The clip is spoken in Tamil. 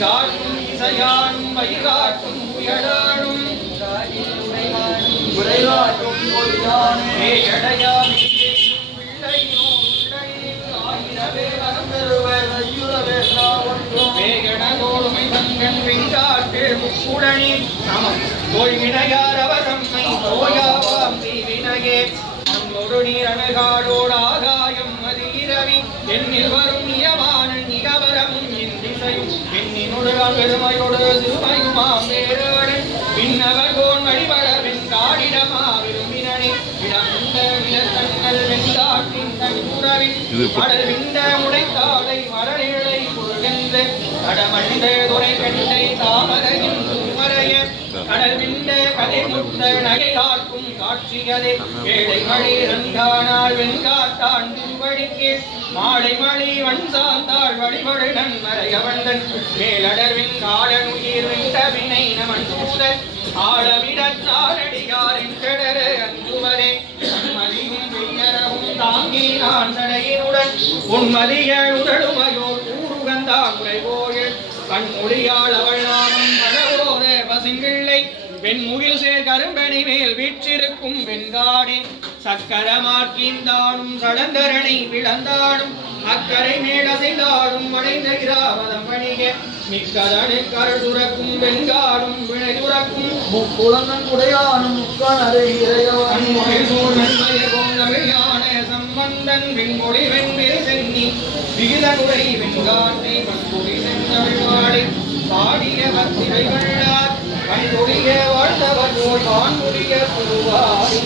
காட்டும் இசையானும் வயிறாட்டும் உயடானும் உரையாட்டும் எடையா வேகனோடுமை தங்கன் வெங்காட்டு முக்குடனி நமம் தோய்வினையார் அவர் நம்மை தோயாவாம் தீவினையே நம்மொரு நீரனகாடோடு ஆகாயம் அது இரவி என்னில் வரும் நியமான நிகவரமும் என் திசையும் பெண்ணினோடு பெருமையோடு சிறுமையுமாம் வேறோடு பின்னவர் கோன் வழிபட வெண்காடிடமா விரும்பினே இடமுண்ட விலத்தங்கள் வெண்காட்டின் தன் உறவின் கடல் விண்ட முளைத்தாடை மரநிலை பொருள்கின்ற கடமண்ட துறை கண்டை தாமரையின் மறைய கடல் விண்ட கதை முத்த நகை காட்டும் காட்சிகளே ஏழை மழை ரங்கானால் வெண்காட்டான் திருவடிக்கு மாலை மழை வன்சாந்தாள் வழிபடு நன்மறைய வந்தன் மேலடர்வின் காலனுயிர் விண்ட வினை நமன் சூழ ஆழமிடத்தாரடியாரின் கடர அஞ்சுவரே மதியும் வெய்யரவும் தாங்கி நான் தடையினுடன் உன்மதிகள் உதடுமையோர் கூறுகந்தான் உரைபோயில் கண்மொழியாள் அவள் நாமம் பதவோத பசுங்கிள்ளை வெண்முகில் சேர் கரும்பணி மேல் வீற்றிருக்கும் வெண்காடே சக்கரமாக்கிந்தாடும் சடந்தரணை விளந்தாடும் அக்கரை மேலசைந்தாடும் வளைந்த இராவதம் பணிக மிக்கதனு கருள் துறக்கும் வெண்காடும் வினை துறக்கும் முக்குளங்கன் உடையானும் முக்கணரை இறையவன் தமிழான சம்பந்தன் வெண்மொழி வெண்பில் சென்னி விகிதனுரை வெண்காட்டை பண்பொழி செந்தமிழ்வாடை பாடிய பத்திரை கண்டார் கண்பொழிய வாழ்ந்தவர் போல் வான்மொழிய புதுவாரி